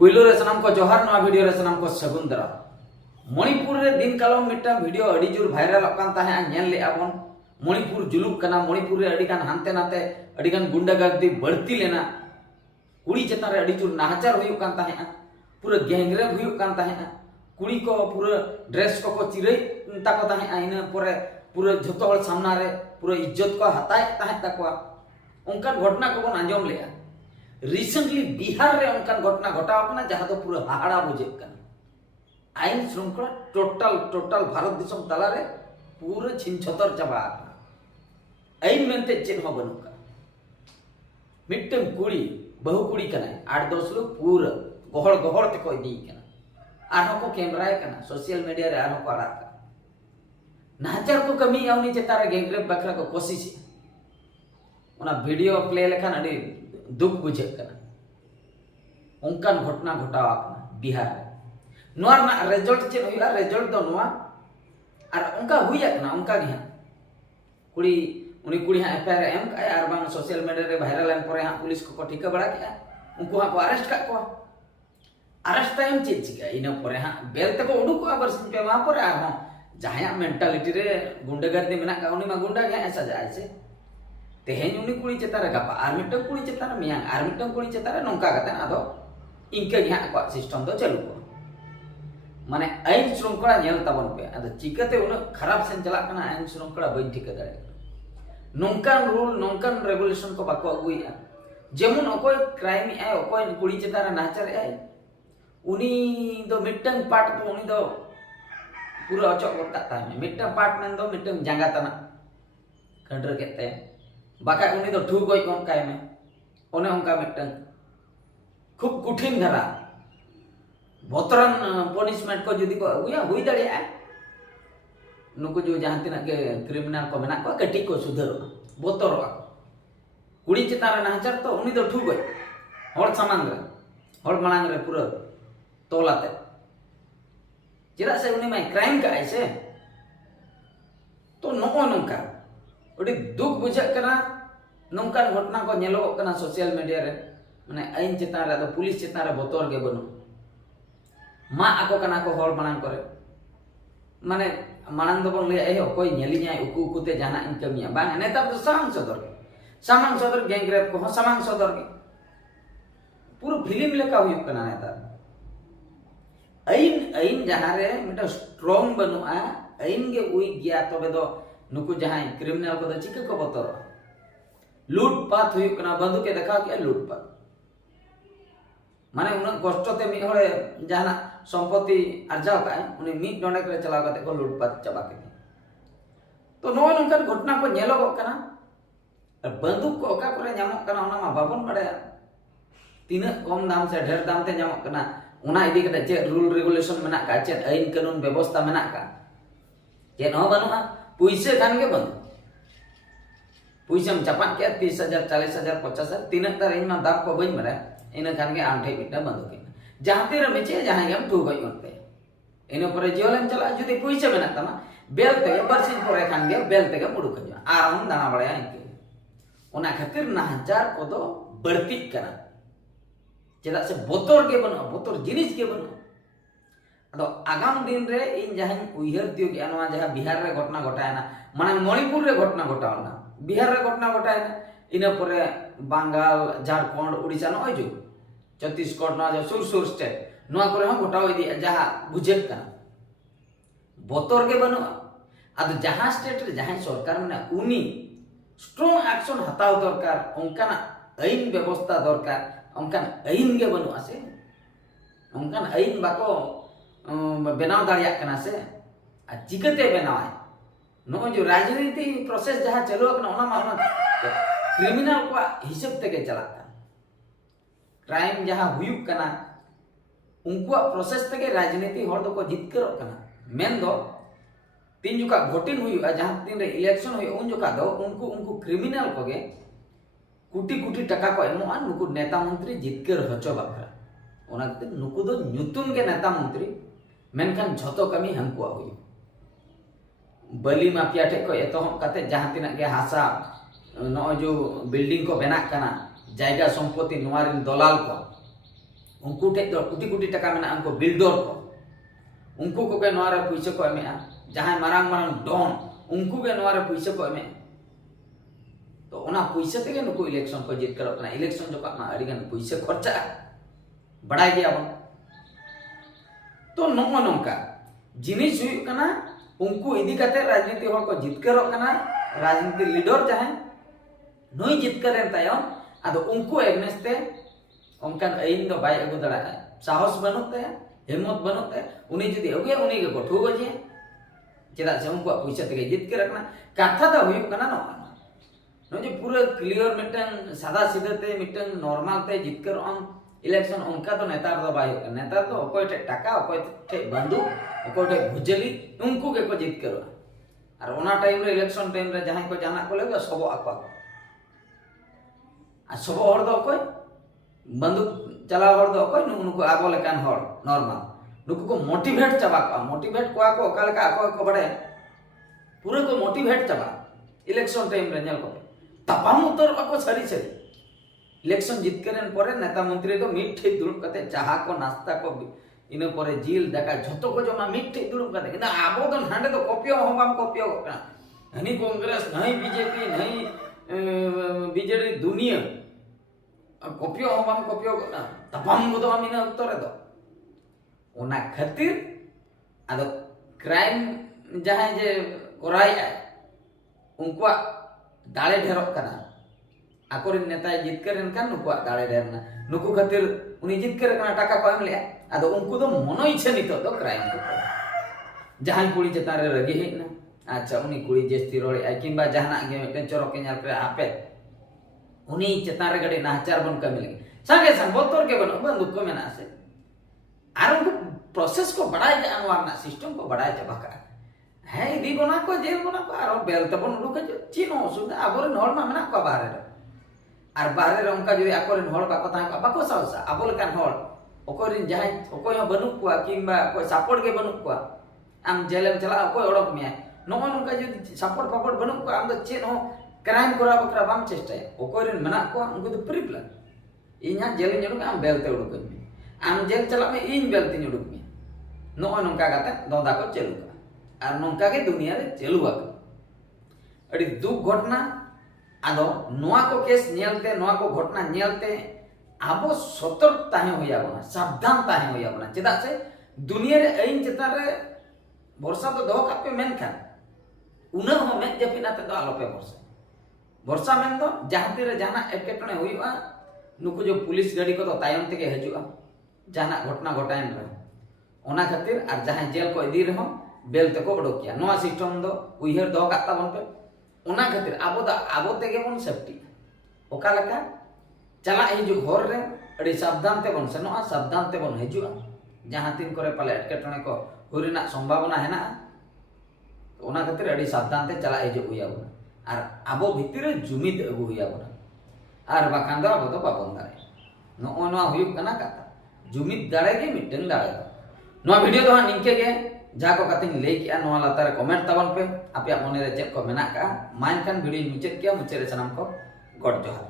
पुइलो रे सनाम को जोहार नवा वीडियो रे सनाम को सगुन दरा मणिपुर रे दिन कालम मिटा वीडियो अड़ी जोर वायरल कान ताहे नेल ले आबन मणिपुर जुलुक कना मणिपुर रे अड़ी गान हानते नाते अड़ी गान गुंडागर्दी बढ़ती लेना कुड़ी चेतान रे अड़ी जोर नाहचार हुयु कान ताहे पूरा गैंगरेप हुयु कान ताहे कुड़ी को पूरा ड्रेस को चिरई ताको ताहे इन परे पूरा झतो हल सामना रे पूरा इज्जत को हताय ताहे ताको उनकान घटना को बन आंजम लेया रिसेंटली बिहार रे उनकान घटना घटाव कना जहां तो पूरा हाहाड़ा बुझे कना आईन श्रृंखला टोटल भारत दिसम तला रे पूरा छिन छतर चाबा आईन मेनते चेन हो बनु का मिट्टम कुड़ी बहु कुड़ी कना 8-10 लोग पूरा गहड़ ते को दी कना आरो को कैमरा कना सोशल मीडिया रे आरो को आड़ा नाचार को कमी आउनी चेतारे गैंगरेप बखरा को कोशिश ओना वीडियो प्ले लेखान अडी दुख बुझे कना उनकान घटना घटावा कना बिहार रे नोर ना रिजल्ट चेन हुआ रिजल्ट दो नोआ आर उनका हुया कना उनका गे कुड़ी उनी कुड़ी हा एफआईआर एम का आर बांग सोशल मीडिया रे वायरल एन परे हा पुलिस को ठिका बड़ा के उनको हा को अरेस्ट का को अरेस्ट टाइम चेक चिका इन परे हा बेल तक उडुक को बरसिन पे वहां पर आ जहाया मेंटालिटी रे गुंडागर्दी मेना का उनी मा गुंडा गे ऐसा जाय से तेहेन उनी कुड़ी चेतारे गपा आर मिटम कुड़ी चेतारे मियां आर मिटम कुड़ी चेतारे नोंका कते आदो इनके गे हा को सिस्टम दो चालू को माने आईन श्रृंखला नेल ताबन पे आदो चिकते उन खराब सेन चला कना आईन श्रृंखला बई ठिका दाड़े नोंकान रूल नोंकान रेगुलेशन को बाको अगुइया जेमन अकोय क्राइम आय अकोय कुड़ी चेतारे नाचार आय उनी दो मिटम पार्ट तो उनी दो पूरा अचक गोटा ताय मिटम पार्ट मेन दो मिटम जांगा तना कंट्र केते बाका उनी दो ठू गई कोन काय में ओने उनका मिटन खूब कठिन धरा बोतरन पनिशमेंट को जदी को अगुया हुई दड़िया नुको जो जहां तिना के क्रिमिनल को मेना को कटी को सुधर बोतरो कुड़ी चितार नाचार तो उनी दो ठू गई हर सामान रे हर मांग रे पूरा तोलाते चेदा से उनी में क्राइम का ऐसे तो नको नोंका ओडी दुख बुझा कना नोंकान घटना को नेलो कना सोशल मीडिया रे माने आईन चेतान रे पुलिस चेतान रे बोतर गे बनु मा आको कना को हर मांग करे माने मानन दो बन ले ए कोई नेली जाय उकु उकुते जाना इन कमिया बांग नेता तो सामांग सदर गैंगरेप को सामांग सदर के पूरा फिल्म लेका हुई कना नेता आईन जहां रे मिटा स्ट्रांग बनुआ आईन गे उई गया तबे दो नुकु जहां क्रिमिनल को चिका को बतर लूटपाट हुई कना बंदूक के देखा के लूटपाट माने उन कष्ट ते मी होले जहां संपत्ति अर्जाव का उनी मिट डोंडे करे चला कते को लूटपाट चबा के तो नो नंकन घटना को नेलो कना बंदूक को ओका करे नामो कना ओना मा बाबन बड़े तीना कम दाम से ढेर दाम ते नामो कना उना इदी कते जे रूल रेगुलेशन मेना का चे आईन कानून व्यवस्था मेना का जे न बनुआ पुइसे खान के बंद पुइसम चपान के 30,000 40,000 50,000 तीन तर इन मा दाम को बइन मरे इन खान के आम ठे मिटा बंद के जहां तेरे मेचे जहां हम ठू गई उनते इन पर जियोलेम चला जुदी पुइसे मेना तमा बेल ते बरसिन परे खान के बेल ते मुडु खजा आराम दाना बड़े इनके ओना खातिर नाहजार को दो बढ़ती करा चेदा से बोतर के बनो बोतर जिनिस के बनो अदो आगाम दिन रे इन जहां उइहर दियो के अनवा जहां बिहार रे घटना घटायना माने मणिपुर रे घटना घटावना बिहार रे घटना घटायना इना परे बंगाल झारखंड उड़ीसा न अजु छत्तीसगढ़ न जो सुर स्टेट नोआ करे हम घटाव इदी जहां बुझे कना बोतर के बनो अदो जहां स्टेट रे जहां सरकार माने उनी स्ट्रांग एक्शन हताव दरकार उनकाना आईन व्यवस्था दरकार उनकान आईन के बनु आसे उनकान आईन बाको बनाव दाड़िया कना से आ चिकते बनाव नो जो राजनीति प्रोसेस जहां चलो कना ओना मा क्रिमिनल को हिसाब तक चला क्राइम जहां हुयु कना उनको प्रोसेस तक राजनीति हर दो को जितकर कना मेन दो तीन जुका वोटिंग हुयु जहां तीन रे इलेक्शन हुयु उन जुका दो उनको क्रिमिनल को गे कुटी टका को एमो आ नुकु नेता मंत्री जितकर हचो बाखरा ओना नुकु दो नुतुन के नेता मंत्री मेनखान झतो कमी हंकुआ हुई बली माफिया ठे को एतोहम काते जहां तिना के हासा न जो बिल्डिंग को बना कना जायगा संपत्ति नोवारिन दलाल को उनको ठे दो कोटी टका मेना उनको बिल्डर को उनको को के नोरा पैसा को एमेआ जहां मारांग मारांग डॉन उनको के नोरा पैसा को एमे तो ओना पैसा तेगे नुको इलेक्शन को जीत करो ना इलेक्शन जो का अडिगन पैसा खर्चा बड़ाई गया बन तो नोंगो नोंका जिनिस हुई कना उनको इदी कते राजनीति हो को जीत करो कना राजनीति लीडर जहां नोई जीत करें तायम आदो उनको एगनेस्ते उनका आईन दो बाय अगु दड़ा साहस बनोते हिम्मत बनोते उनी जदी अगुए उनी के ठो गजे चेदा से उनको पैसा तेगे जीत के रखना कथा दा हुई कना नो जो पूरा क्लियर मिटन सादा सीधा ते मिटन नॉर्मल ते जीत कर ऑन इलेक्शन उनका तो नेता दो बाय नेता तो कोई टे टाका कोई टे बंदूक कोई टे भुजली उनको के को जीत करो और ओना टाइम रे इलेक्शन टाइम रे जहां को जाना को लेगा सबो आको आ सबो हर दो कोई बंदूक चला हर दो कोई नुको आबो लेकान हर नॉर्मल नुको को मोटिवेट चाबा को काले का को बड़े पूरे को मोटिवेट चाबा इलेक्शन टाइम रे नेल को तपाम उतर को सरी सरी इलेक्शन जीत करेन परे नेता मंत्री तो मिठे दुरुब कते चाहा को नाश्ता को इने परे जिल दाका झतो को जमा मिठे दुरुब कते किना आबो तो हांडे तो कॉपियो होबाम कॉपियो का हनी कांग्रेस नहीं बीजेपी नहीं बीजेडी दुनिया कॉपियो होबाम कॉपियो ना तपाम को तो आमिना उत्तर दो ओना खातिर आदो क्राइम जहां जे कोराई उनको दाले ढेरोक कना आकोरिन नेता जीत करेन कान नुको दाले ढेरना नुको खातिर उनी जीत करे कना टाका को एम ले आदो उनको तो मनो इच्छा नितो तो क्राइम को जहां कुड़ी चेतान रे रगी हेना अच्छा उनी कुड़ी जस्ती रोळे आई किंबा जहाना गे मिटन चोरक के ᱧᱮᱞ पे आपे उनी चेतान रे गडी नाचार बन कमी लगे संगे संग बोतोर के बनो बंदूक को मेना से आर उनको प्रोसेस को बढ़ाई जा अनवारना सिस्टम को बढ़ाई जा बका है दी बना को जेल बना को आरो बेल तबन उडुक चिनो सुदा आबोरे नोर मा मेना को बाहरे आर बाहरे रे उनका जदि आकोरिन हर बाको ता को बाको सावसा आबो लेकान हर ओकोरिन जहां ओकोय बनु को किंबा कोई सपोर्ट के बनु को आम जेलम चला ओकोय ओडक मिया नो उनका जदि सपोर्ट फपोर्ट बनु को आम द चेन हो क्राइम करा बकरा बाम चेष्टा ओकोरिन मेना को उनको तो प्रिप्ला इन्या जेल ᱧᱩᱰᱩᱠ आम बेलते उडुक में आम जेल चला में इन बेलते ᱧᱩᱰᱩᱠ में नो नोंका गाते दोंदा को चलू और नोंका के दुनिया रे चलू अड़ी दुख घटना आदो नोआ को केस नेलते नोआ को घटना नेलते आबो सतर्क ताहे होया बना सावधान ताहे होया बना चेदा से दुनिया रे आइन चेता रे वर्षा तो दो कापे मेनखान उना हो में जपिना ते दो आलोपे वर्षा मेन दो जहां रे जाना एकेटने होयुआ नुको जो पुलिस गाड़ी को तो तायम ते के हजुआ जाना घटना घटायन रे ओना खातिर और जहां जेल को इदी रहो बेल ते को ओडोकिया नोआ सिस्टम दो उइहर दो काता बन पे ओना खातिर आबो तेगे बन सेफ्टी ओका लका चला हिजु घर रे अड़ी सावधान ते बन सेनोआ सावधान ते बन हजुआ जहां तीन करे पाले एटकेटणे को हुरिना संभावना है ना ओना खातिर अड़ी सावधान ते चला हिजु हुया बन और आबो भितिर जुमिद अगु हुया बन और बाखान दो आबो तो बाबन दारे नो नोआ हुयुक कना काता जुमिद दारे के मिटन दारे नोआ वीडियो तो निंके गे जहाँ को कते ले किया नोआ लातार कमेंट तबन पे आपया मने रे चेक को मेना का माइन खान वीडियो मुचेत किया मुचे रे सनम को गॉड जोहार।